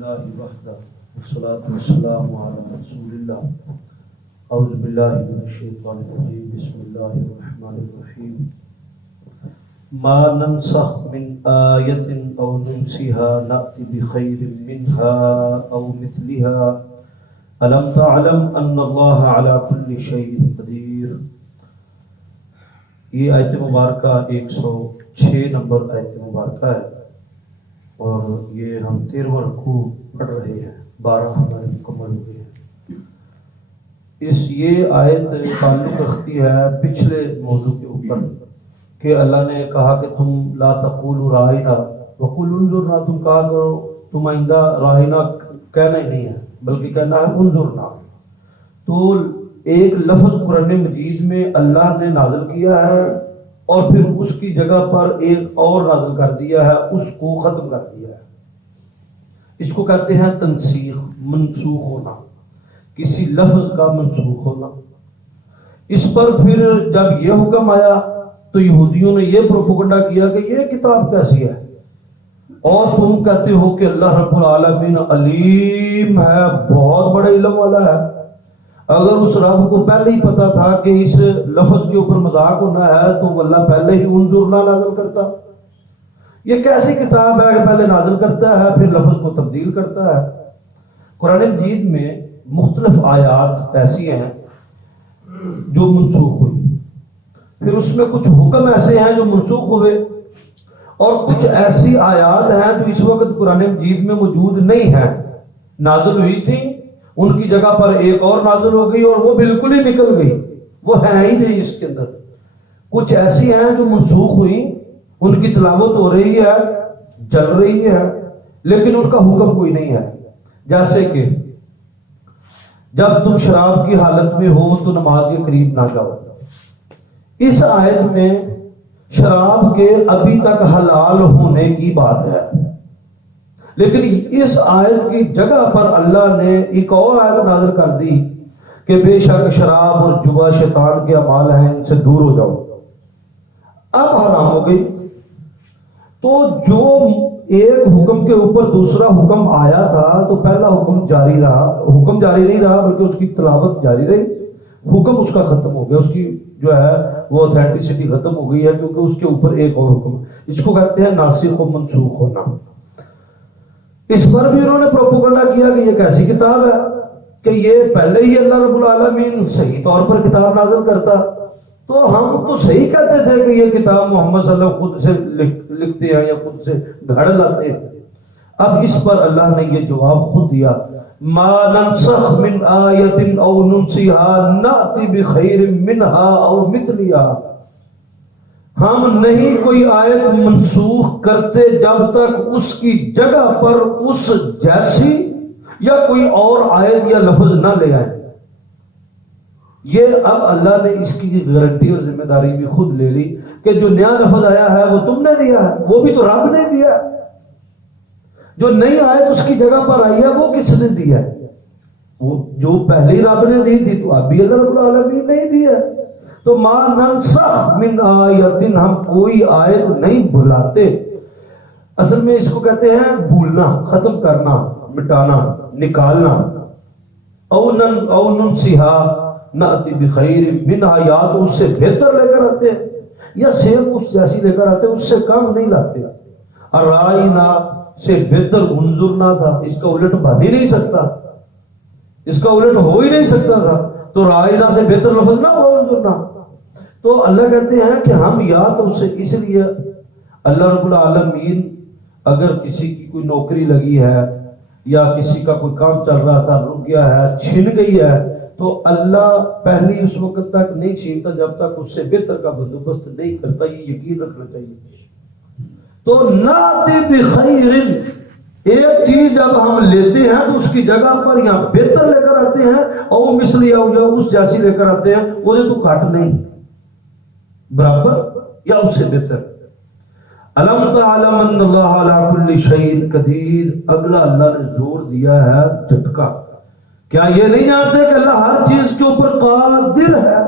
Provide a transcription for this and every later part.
لله وحده والصلاة والسلام على رسول الله. أعوذ بالله من الشيطان الرجيم. بسم الله الرحمن الرحيم. ما ننسخ من آية أو ننسها نأتي بخير منها أو مثلها ألم تعلم أن الله على كل شيء قدير. یہ آیت مبارکہ 106 نمبر آیت مبارکہ ہے اور یہ ہم 13واں رکوع پڑھ رہے ہیں. 12 ہمارے مکمل ہوئے ہیں. یہ آیت تعلق رکھتی ہے پچھلے موضوع کے اوپر کہ اللہ نے کہا کہ تم لا تقولوا راعنا وقولوا انظرنا، تم کہا کرو تم آئندہ راعنا کہنا ہی نہیں ہے بلکہ کہنا ہے انظرنا. تو ایک لفظ قرآن مجید میں اللہ نے نازل کیا ہے اور پھر اس کی جگہ پر ایک اور نازل کر دیا ہے، اس کو ختم کر دیا ہے. اس کو کہتے ہیں تنسیخ، منسوخ ہونا، کسی لفظ کا منسوخ ہونا. اس پر پھر جب یہ حکم آیا تو یہودیوں نے یہ پروپیگنڈا کیا کہ یہ کتاب کیسی ہے اور تم کہتے ہو کہ اللہ رب العالمین علیم ہے، بہت بڑا علم والا ہے. اگر اس رب کو پہلے ہی پتا تھا کہ اس لفظ کے اوپر مذاق ہونا ہے تو اللہ پہلے ہی انظرنا نازل کرتا. یہ کیسی کتاب ہے کہ پہلے نازل کرتا ہے پھر لفظ کو تبدیل کرتا ہے. قرآن مجید میں مختلف آیات ایسی ہیں جو منسوخ ہوئی، پھر اس میں کچھ حکم ایسے ہیں جو منسوخ ہوئے اور کچھ ایسی آیات ہیں جو اس وقت قرآن مجید میں موجود نہیں ہیں، نازل ہوئی تھی ان کی جگہ پر ایک اور نازل ہو گئی اور وہ بالکل ہی نکل گئی، وہ ہے ہی نہیں اس کے اندر. کچھ ایسی ہیں جو منسوخ ہوئی، ان کی تلاوت ہو رہی ہے، چل رہی ہے، لیکن ان کا حکم کوئی نہیں ہے. جیسے کہ جب تم شراب کی حالت میں ہو تو نماز کے قریب نہ جاؤ. اس آیت میں شراب کے ابھی تک حلال ہونے کی بات ہے، لیکن اس آیت کی جگہ پر اللہ نے ایک اور آیت نازل کر دی کہ بے شک شراب اور جوا شیطان کے اعمال ہیں، ان سے دور ہو جاؤ. اب حرام ہو گئی. تو جو ایک حکم کے اوپر دوسرا حکم آیا تھا تو پہلا حکم جاری رہا، حکم جاری نہیں رہا بلکہ اس کی تلاوت جاری رہی. حکم اس کا ختم ہو گیا، اس کی جو ہے وہ اوتھینٹسٹی ختم ہو گئی ہے کیونکہ اس کے اوپر ایک اور حکم. اس کو کہتے ہیں ناسخ و منسوخ ہونا. اس پر بھی انہوں نے پروپیگنڈا کیا کہ یہ کیسی کتاب ہے کہ یہ پہلے ہی اللہ رب العالمین صحیح طور پر کتاب نازل کرتا. تو ہم تو صحیح کہتے تھے کہ یہ کتاب محمد صلی اللہ علیہ وسلم خود سے لکھتے ہیں یا خود سے گھڑ لاتے ہیں. اب اس پر اللہ نے یہ جواب خود دیا، ما ننسخ من آیت او ننسیها نأتی بخیر منها او مثلها. ہم نہیں کوئی آیت منسوخ کرتے جب تک اس کی جگہ پر اس جیسی یا کوئی اور آیت یا لفظ نہ لے آئے. یہ اب اللہ نے اس کی گارنٹی اور ذمہ داری بھی خود لے لی کہ جو نیا لفظ آیا ہے وہ تم نے دیا ہے، وہ بھی تو رب نے دیا. جو نئی آیت اس کی جگہ پر آئی ہے وہ کس نے دیا ہے؟ وہ جو پہلی رب نے دی تھی تو ابھی اللہ رب العالمین نے دی ہے. تو ما ننسخ من آیت، ہم کوئی آیت نہیں بھلاتے. اصل میں اس کو کہتے ہیں بھولنا، ختم کرنا، مٹانا، نکالنا. او ننسیہا نأتی بخیر منہا، یا تو اس سے بہتر لے کر آتے ہیں یا سیم اس جیسی لے کر آتے ہیں، اس سے کم نہیں لاتے. رائنا سے بہتر انظرنا تھا، اس کا الٹ بن ہی نہیں سکتا، اس کا الٹ ہو ہی نہیں سکتا تھا. تو رائنا سے بہتر لفظ نہ ہو انظرنا. تو اللہ کہتے ہیں کہ ہم یا تو اس سے، اس لیے اللہ رب العالمین اگر کسی کی کوئی نوکری لگی ہے یا کسی کا کوئی کام چل رہا تھا رک گیا ہے، چھن گئی ہے، تو اللہ پہلی اس وقت تک نہیں چھینتا جب تک اس سے بہتر کا بندوبست نہیں کرتا. یہ یقین رکھنا چاہیے. تو ناتی بخیر، ایک چیز جب ہم لیتے ہیں تو اس کی جگہ پر یا بہتر لے کر آتے ہیں اور مثلی یا اس جیسی لے کر آتے ہیں، وہ تو گھٹ نہیں، برابر یا اس سے بہتر. الم تعلم ان اللہ علی کل شیء قدیر. اگلا اللہ نے زور دیا ہے جھٹکا. کیا یہ نہیں جانتے کہ اللہ ہر چیز کے اوپر قادر ہے؟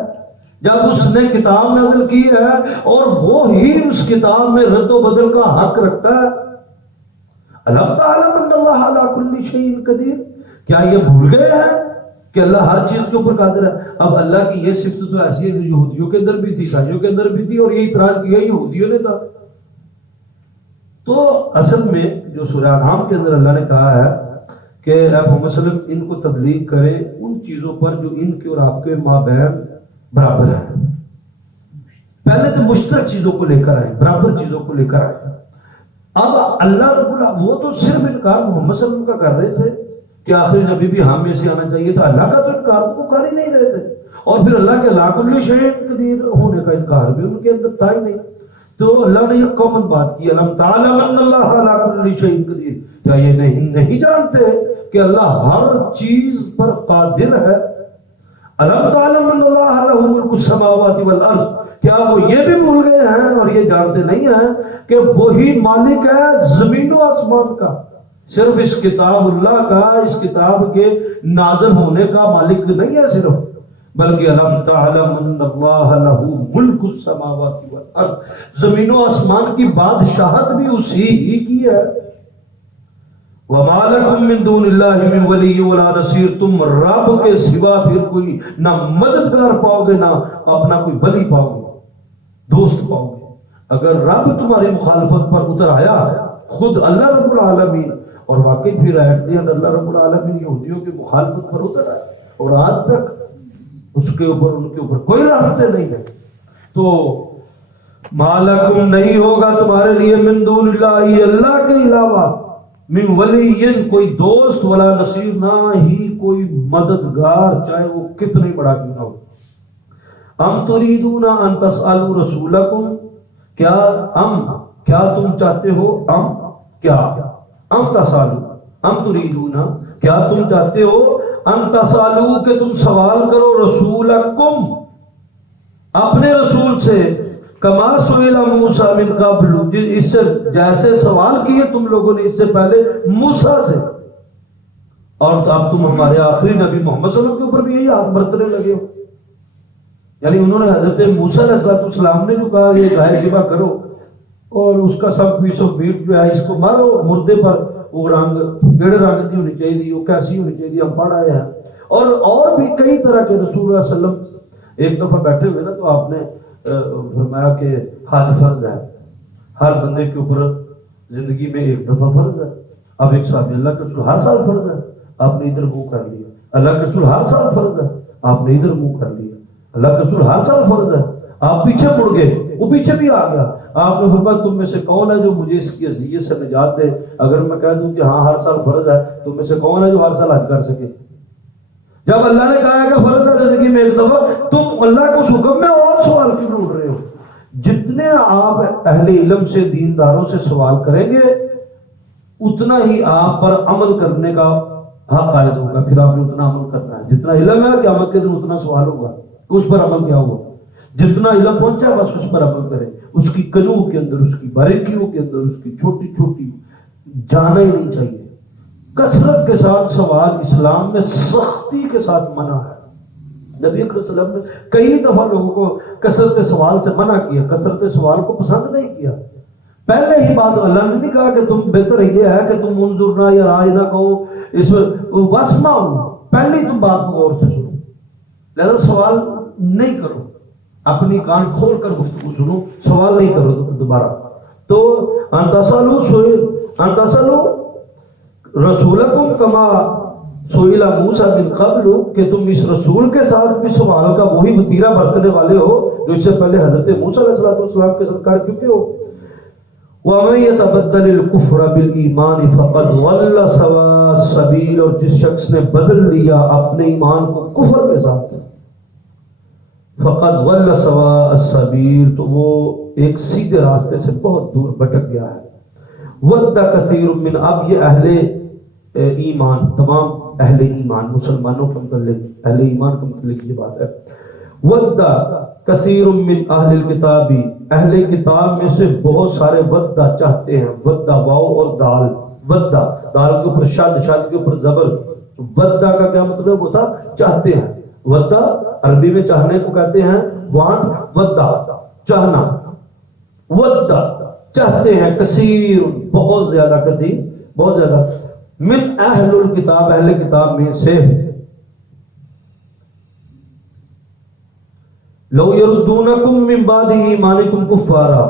جب اس نے کتاب نازل کی ہے اور وہ ہی اس کتاب میں رد و بدل کا حق رکھتا ہے. الم تعلم ان اللہ علی کل کل شیء قدیر، کیا یہ بھول گئے ہیں کہ اللہ ہر چیز کے اوپر قادر ہے؟ اب اللہ کی یہ صفت تو ایسی ہے جو یہودیوں کے اندر بھی تھی، عیسائیوں کے اندر بھی تھی، اور یہ اعتراض کیا یہودیوں نے تھا۔ تو اصل میں جو سورہ انعام کے اندر اللہ نے کہا ہے کہ اے محمد صلی اللہ علیہ وسلم ان کو تبلیغ کرے ان چیزوں پر جو ان کے اور آپ کے مابین برابر ہیں۔ پہلے تو مشترک چیزوں کو لے کر آئے، برابر چیزوں کو لے کر آئے۔ اب اللہ رب العالمین وہ تو صرف انکار محمد صلی اللہ علیہ وسلم کا کر رہے تھے کہ آخری نبی بھی ہم میں سے آنا چاہیے تھا، اللہ کا تو انکار تو وہ کر ہی نہیں رہے تھے، اور پھر اللہ کے لا کل شیء قدیر ہونے کا انکار بھی ان کے اندر تھا ہی نہیں۔ تو اللہ نے یہ کامن بات کی، الم تعلم ان اللہ علی کل شیء قدیر، کیا یہ نہیں جانتے کہ اللہ ہر چیز پر قادر ہے؟ الم تعلم ان اللہ لہ ملک السماوات والارض، کیا وہ یہ بھی بھول گئے ہیں اور یہ جانتے نہیں ہیں کہ وہی مالک ہے زمین و آسمان کا؟ صرف اس کتاب اللہ کا، اس کتاب کے نازل ہونے کا مالک نہیں ہے صرف، بلکہ الم تعلم ان اللہ لہ ملک السماوات والارض، زمین و آسمان کی بادشاہت بھی اسی ہی کی ہے۔ وما لکم من دون اللہ من ولی ولا نصیر، تم رب کے سوا پھر کوئی نہ مددگار پاؤ گے، نہ اپنا کوئی ولی پاؤ گے، دوست پاؤ گے۔ اگر رب تمہاری مخالفت پر اتر آیا، خود اللہ رب العالمین، اور واقعی پھر ایٹ دی اینڈ اللہ رب العالمین یہودیوں کی مخالفت پر اتر آیا، اور آج تک اس کے اوپر ان کے اوپر کوئی رحمتیں نہیں ہے۔ تو مالکم نہیں ہوگا تمہارے لیے من دون اللہ، اللہ کے علاوہ، من ولی کوئی دوست، ولا نصیر نہ ہی کوئی مددگار، چاہے وہ کتنی بڑا کیوں نہ ہو۔ ام تريدون ان تسألوا رسولکم، کیا تم چاہتے ہو، ام تسألوا، ام تريدون، کیا تم چاہتے ہو، ان تسألوا کہ تم سوال کرو، رسولکم اپنے رسول سے، کما سئل موسیٰ من قبل، اس سے جیسے سوال کیے تم لوگوں نے اس سے پہلے موسیٰ سے، اور اب تم ہمارے آخری نبی محمد صلی اللہ علیہ وسلم کے اوپر بھی یہی ہاتھ برتنے لگے ہو۔ یعنی انہوں نے حضرت موسیٰ علیہ السلام نے جو کہا یہ گائے ذبح کرو اور اس کا سب پیس آف میٹ جو ہے اس کو مارو مردے پر، وہ رنگ کیڑے رنگ کی ہونی چاہیے، وہ کیسی ہونی چاہیے، ہم پڑھ آئے ہیں۔ اور بھی کئی طرح کے رسول اللہ صلی اللہ علیہ وسلم ایک دفعہ بیٹھے ہوئے نا، تو آپ نے فرمایا کہ حج فرض ہے، ہر بندے کے اوپر زندگی میں ایک دفعہ فرض ہے۔ اب ایک صاحب اللہ کے رسول ہر سال فرض ہے، آپ نے ادھر منہ کر لیا، اللہ کے رسول ہر سال فرض ہے، آپ نے ادھر منہ کر لیا، اللہ کے رسول ہر سال فرض ہے، آپ پیچھے مڑ گئے، وہ پیچھے بھی آ گیا۔ آپ نے فرمایا تم میں سے کون ہے جو مجھے اس کی اذیت سے نجات دے؟ اگر میں کہہ دوں کہ ہاں ہر سال فرض ہے، تم میں سے کون ہے جو ہر سال حج کر سکے؟ جب اللہ نے کہا ہے کہ فرض ہے زندگی میں ایک دفعہ، تم اللہ کے اس حکم میں اور سوال کیوں ڈھونڈ رہے ہو؟ جتنے آپ اہل علم سے، دینداروں سے سوال کریں گے، اتنا ہی آپ پر عمل کرنے کا حق عائد ہوگا، پھر آپ نے اتنا عمل کرنا ہے۔ جتنا علم ہے قیامت کے دن اتنا سوال ہوگا، اس پر عمل کیا ہوا؟ جتنا علم پہنچا بس اس پر عمل کرے، اس کی کنوں کے اندر، اس کی باریکیوں کے اندر، اس کی چھوٹی چھوٹی جانا ہی نہیں چاہیے۔ کثرت کے ساتھ سوال اسلام میں سختی کے ساتھ منع ہے۔ نبی اکرم صلی اللہ علیہ وسلم نے کئی دفعہ لوگوں کو کثرت سوال سے منع کیا، کثرت سوال کو پسند نہیں کیا۔ پہلے ہی بات اللہ نے نہیں کہا کہ تم بہتر یہ ہے کہ تم منظرنا یا رائنا کہو، اس میں واسمعوا، پہلی تم بات کو غور سے سنو، لہذا سوال نہیں کرو، اپنی کان کھول کر گفتگو سنو، سوال نہیں کرو دوبارہ۔ تو انتصلوا رسولکم کما سئل موسیٰ من قبل، کہ تم اس رسول کے ساتھ بھی سوال کا وہی وتیرہ برتنے والے ہو جو اس سے پہلے حضرت موسیٰ علیہ السلام کے ساتھ کر چکے ہو۔ وَمَن يَتَبَدَّلِ الْكُفْرَ بِالْإِيمَانِ فَقَدْ ضَلَّ سَوَاءَ السَّبِيلِ، اور جس شخص نے بدل لیا اپنے ایمان کو کفر کے ساتھ، فَقَدْ ضَلَّ سَوَاءَ السَّبِيلِ، تو وہ ایک سیدھے راستے سے بہت دور بھٹک گیا ہے۔ وَدَّ كَثِيرٌ مِّنْ، اب یہ اہل ایمان، تمام اہل ایمان مسلمانوں کے متعلق، اہل ایمان کے متعلق یہ بات ہے۔ وَدَّ كَثِيرٌ مِّنْ أَهْلِ الْكِتَابِ، اہل کتاب میں سے بہت سارے ودّا چاہتے ہیں، ودّا واو اور دال، ودّا دال کے اوپر شد، شد کے اوپر زبر، ودّا کا کیا مطلب ہوتا؟ چاہتے ہیں۔ ودّا عربی میں چاہنے کو کہتے ہیں وانٹ، ودّا چاہنا، ودّا چاہتے ہیں، کثیر بہت زیادہ، کثیر بہت زیادہ، من اہل الکتاب، اہل کتاب میں سے، لو یردونکم من بعد ایمانکم کفارا،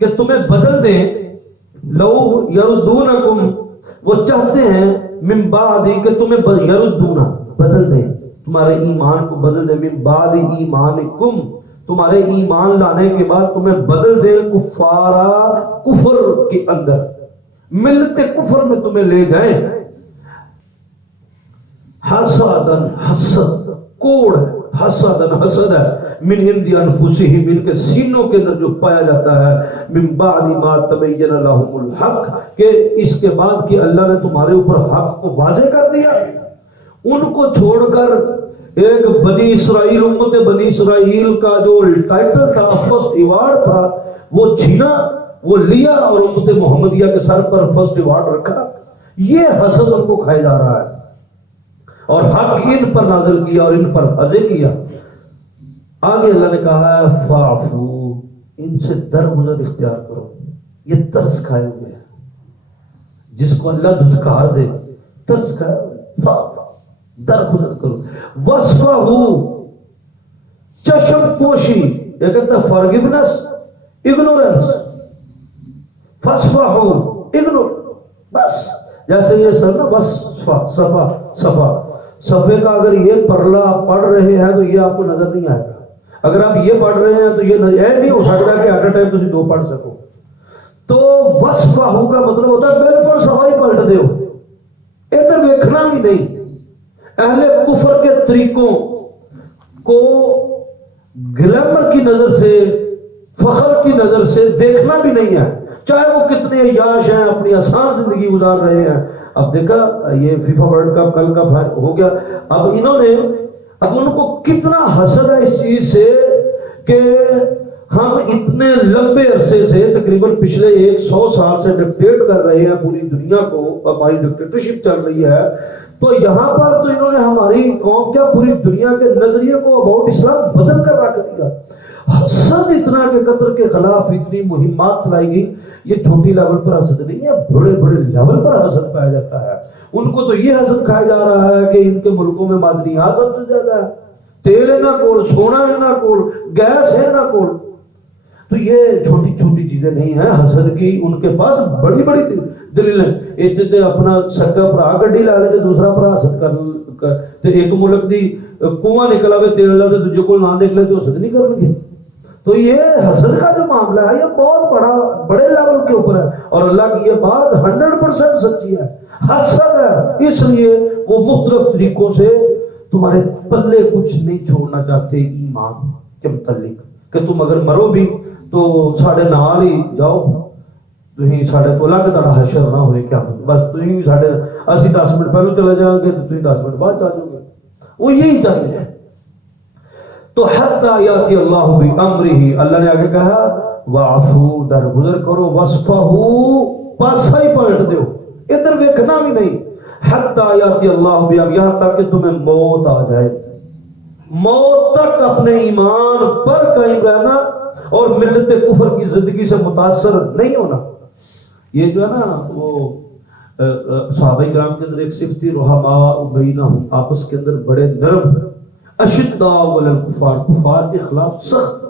کہ تمہیں بدل دیں، لو یردونکم، وہ چاہتے ہیں، من بعد، کہ تمہیں یردونا، بدل دیں، تمہارے ایمان کو بدل دیں، من بعد ایمانکم، تمہارے ایمان لانے کے بعد تمہیں بدل دیں، کفارا، کفر کے اندر، ملت کفر میں تمہیں لے گئے، حسدن، حسد، کوڑ، حسدن، حسد ہے، من عند انفسہم، ان کے سینوں کے اندر جو پایا جاتا ہے، من بعد ما تبین لہم الحق، کہ اس کے بعد کہ اللہ نے تمہارے اوپر حق کو واضح کر دیا، ان کو چھوڑ کر ایک بنی اسرائیل، امت بنی اسرائیل کا جو ٹائٹل تھا، فرسٹ ایوارڈ تھا، وہ چھینا، وہ لیا، اور امت محمدیہ کے سر پر فرسٹ ایوارڈ رکھا۔ یہ حسد ان کو کھائے جا رہا ہے، اور حق ان پر نازل کیا اور ان پر واضح کیا۔ آگے اللہ نے کہا ہے فاعفو، ان سے درگزر اختیار کرو، یہ ترس کھائے ہوئے ہیں، جس کو اللہ دھتکار دے، ترس کھائے ہوئے، فاعفو، درگزر کرو، وصفہو، چشم پوشی، یہ کہتا ہے فارگیونس، اگنورنس، فصفہو، اگنور، بس جیسے یہ سر نا، بس صفا، صفا، صفے کا اگر یہ پرلا آپ پڑھ رہے ہیں تو یہ آپ کو نظر نہیں آئے گا، اگر آپ یہ پڑھ رہے ہیں تو یہ نہیں ہو سکتا کہ ایٹ اے ٹائم تسی دو پڑھ سکو۔ تو وصفہو کا مطلب ہوتا ہے بالکل صفائی پلٹ دیو، ادھر دیکھنا بھی نہیں، اہل کفر کے طریقوں کو گلیمر کی نظر سے، فخر کی نظر سے دیکھنا بھی نہیں ہے، چاہے وہ کتنے عیاش ہیں، اپنی آسان زندگی گزار رہے ہیں۔ اب دیکھا یہ فیفا ورلڈ کپ کل کا ہو گیا، اب انہوں نے، اب ان کو کتنا حسد ہے اس چیز سے کہ ہم اتنے لمبے عرصے سے، تقریباً پچھلے 100 سال سے ڈکٹیٹ کر رہے ہیں پوری دنیا کو، ہماری ڈکٹیٹرشپ چل رہی ہے، تو یہاں پر تو انہوں نے ہماری قوم کیا پوری دنیا کے نظریے کو اباؤٹ اسلام بدل کر رکھ دیا۔ حسد اتنا کہ قتل کے خلاف اتنی مہمات چلائی گئی۔ یہ چھوٹی لیول پر حسد نہیں ہے، بڑے بڑے لیول پر حسد پایا جاتا ہے۔ ان کو تو یہ حسد کھایا جا رہا ہے کہ ان کے ملکوں میں معدنیات سب سے زیادہ ہے، تیل ہے نہ کول، سونا ہے نہ کول، گیس ہے نہ کول۔ تو یہ چھوٹی چھوٹی چیزیں نہیں ہیں، حسد کی ان کے پاس بڑی بڑی دلیلیں۔ ایک اپنا سکا بھرا گڈی لا لے تے دوسرا بھرا حسد کر تے ایک ملک دی کنواں نکلا ہوئے تیل لا تے دوجے کو نہ نکلے تو حسد نہیں کرن گے۔ تو یہ حسد کا جو معاملہ ہے یہ بہت بڑے لیول کے اوپر ہے، اور اللہ کی یہ بات 100% سچی ہے، حسد ہے، اس لیے وہ مختلف طریقوں سے تمہارے پلے کچھ نہیں چھوڑنا چاہتے ایمان کے متعلق، کہ تم اگر مرو بھی تو ساڑھے نال ہی جاؤ، تھی ساڑھے تو الگ طرح حشر نہ ہوئے، کیا بس تھی ساڑھے اسی 10 منٹ پہلے چلے جائیں گے تو تھی 10 منٹ بعد چاہ جاؤ گے، وہ یہی چاہتے ہیں۔ تو حتی یاتی اللہ بامرہ، اللہ نے آگے کہا وعفو، درگزر کرو، وصفہو، پاسا ہی پلٹ دیو، ادھر ویکھنا بھی نہیں، حتی یاتی اللہ بامرہ، یہاں تک کہ تمہیں موت آ جائے، موت تک اپنے ایمان پر قائم رہنا اور ملت کفر کی زندگی سے متاثر نہیں ہونا۔ یہ جو ہے نا وہ صحابہ کرام کے اندر ایک صفت تھی، رحماء بینہم، آپس کے اندر بڑے نرم، اشداء علی الکفار، کفار کے خلاف سخت،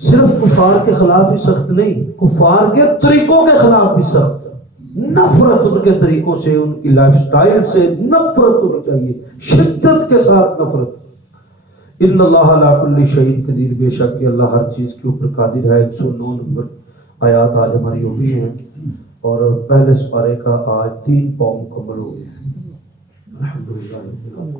صرف کفار کے خلاف ہی سخت نہیں، کفار کے طریقوں کے خلاف بھی سخت، نفرت ان کے طریقوں سے، ان کی لائف سٹائل سے نفرت ہونی چاہیے، شدت کے ساتھ نفرت۔ ان اللہ علی کل شیء قدیر، بے شک کہ اللہ ہر چیز کے اوپر قادر ہے۔ 109 نمبر آیات آج ہماری ہو گئی ہیں، اور پہلے سپارے کا آج 3 پاؤں مکمل ہو گئے ہیں۔ الحمدللہ۔